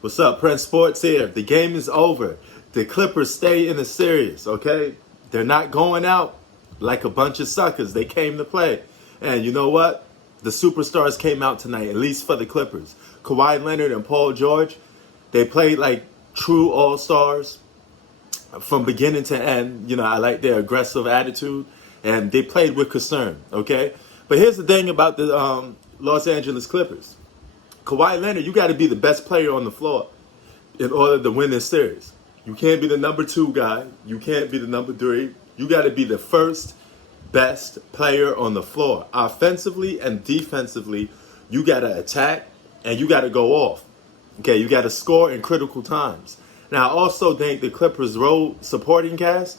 What's up, Prince Sports here. The game is over. The Clippers stay in the series, okay? They're not going out like a bunch of suckers. They came to play. And you know what? The superstars came out tonight, at least for the Clippers. Kawhi Leonard and Paul George, they played like true all-stars from beginning to end. You know, I like their aggressive attitude. And they played with concern, okay? But here's the thing about the Los Angeles Clippers. Kawhi Leonard, you got to be the best player on the floor in order to win this series. You can't be the number 2 guy. You can't be the number 3. You got to be the first best player on the floor. Offensively and defensively, you got to attack and you got to go off. Okay, you got to score in critical times. Now, I also think the Clippers' role supporting cast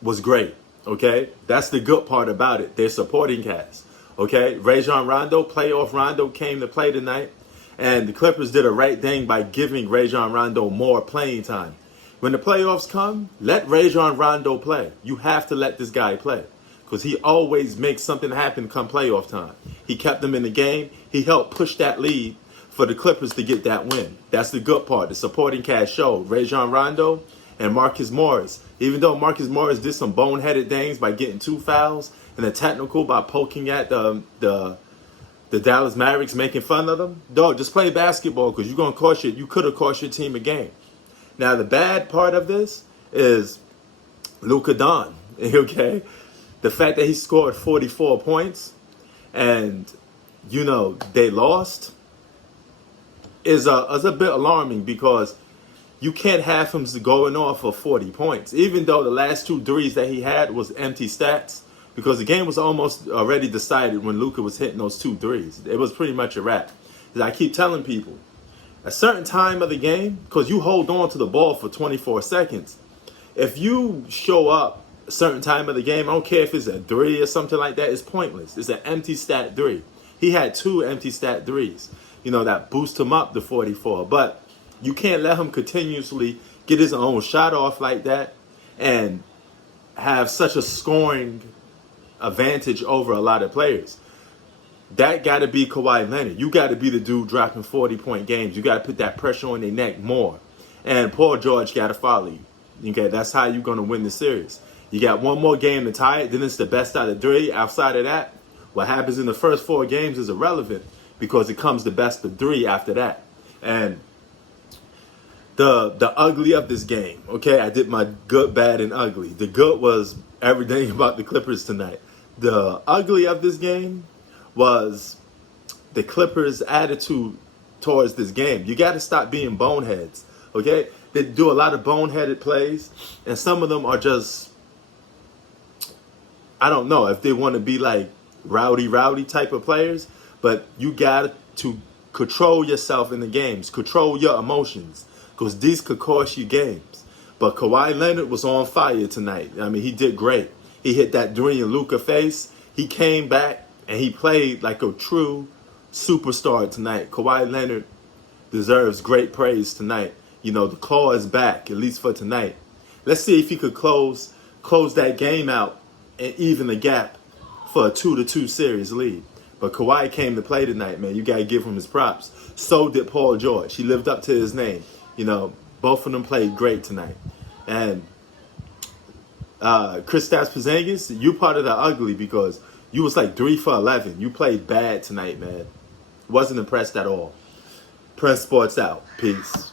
was great. Okay, that's the good part about it. Their supporting cast. Okay, Rajon Rondo, playoff Rondo, came to play tonight. And the Clippers did a right thing by giving Rajon Rondo more playing time. When the playoffs come, let Rajon Rondo play. You have to let this guy play. Because he always makes something happen come playoff time. He kept them in the game. He helped push that lead for the Clippers to get that win. That's the good part. The supporting cast showed Rajon Rondo and Marcus Morris. Even though Marcus Morris did some boneheaded things by getting 2 fouls and a technical by poking at the Dallas Mavericks, making fun of them. Dog, just play basketball because you're going to cost you could have cost your team a game. Now, the bad part of this is Luka Don, okay? The fact that he scored 44 points and, you know, they lost is a bit alarming because you can't have him going off for 40 points, even though the last 2 threes that he had was empty stats. Because the game was almost already decided when Luka was hitting those 2 threes. It was pretty much a wrap. As I keep telling people, a certain time of the game, because you hold on to the ball for 24 seconds, if you show up a certain time of the game, I don't care if it's a 3 or something like that, it's pointless. It's an empty stat 3. He had 2 empty stat 3s, you know, that boost him up to 44. But you can't let him continuously get his own shot off like that and have such a scoring advantage over a lot of players. That got to be Kawhi Leonard. You got to be the dude dropping 40-point games. You got to put that pressure on their neck more. And Paul George got to follow you. Okay, that's how you're going to win the series. You got one more game to tie it, then it's the best out of 3. Outside of that, what happens in the first 4 games is irrelevant because it comes the best of 3 after that. And the ugly of this game, okay, I did my good, bad, and ugly. The good was everything about the Clippers tonight. The ugly of this game was the Clippers' attitude towards this game. You got to stop being boneheads, okay? They do a lot of boneheaded plays, and some of them are just, I don't know if they want to be like rowdy type of players, but you got to control yourself in the games, control your emotions, because these could cost you games. But Kawhi Leonard was on fire tonight. I mean, he did great. He hit that 3 in Luka's face. He came back and he played like a true superstar tonight. Kawhi Leonard deserves great praise tonight. You know, the claw is back, at least for tonight. Let's see if he could close that game out and even the gap for a 2-2 series lead. But Kawhi came to play tonight, man. You got to give him his props. So did Paul George. He lived up to his name. You know, both of them played great tonight. And Kristaps Porzingis, you part of the ugly because you was like 3 for 11. You played bad tonight, man. Wasn't impressed at all. Press Sports out. Peace.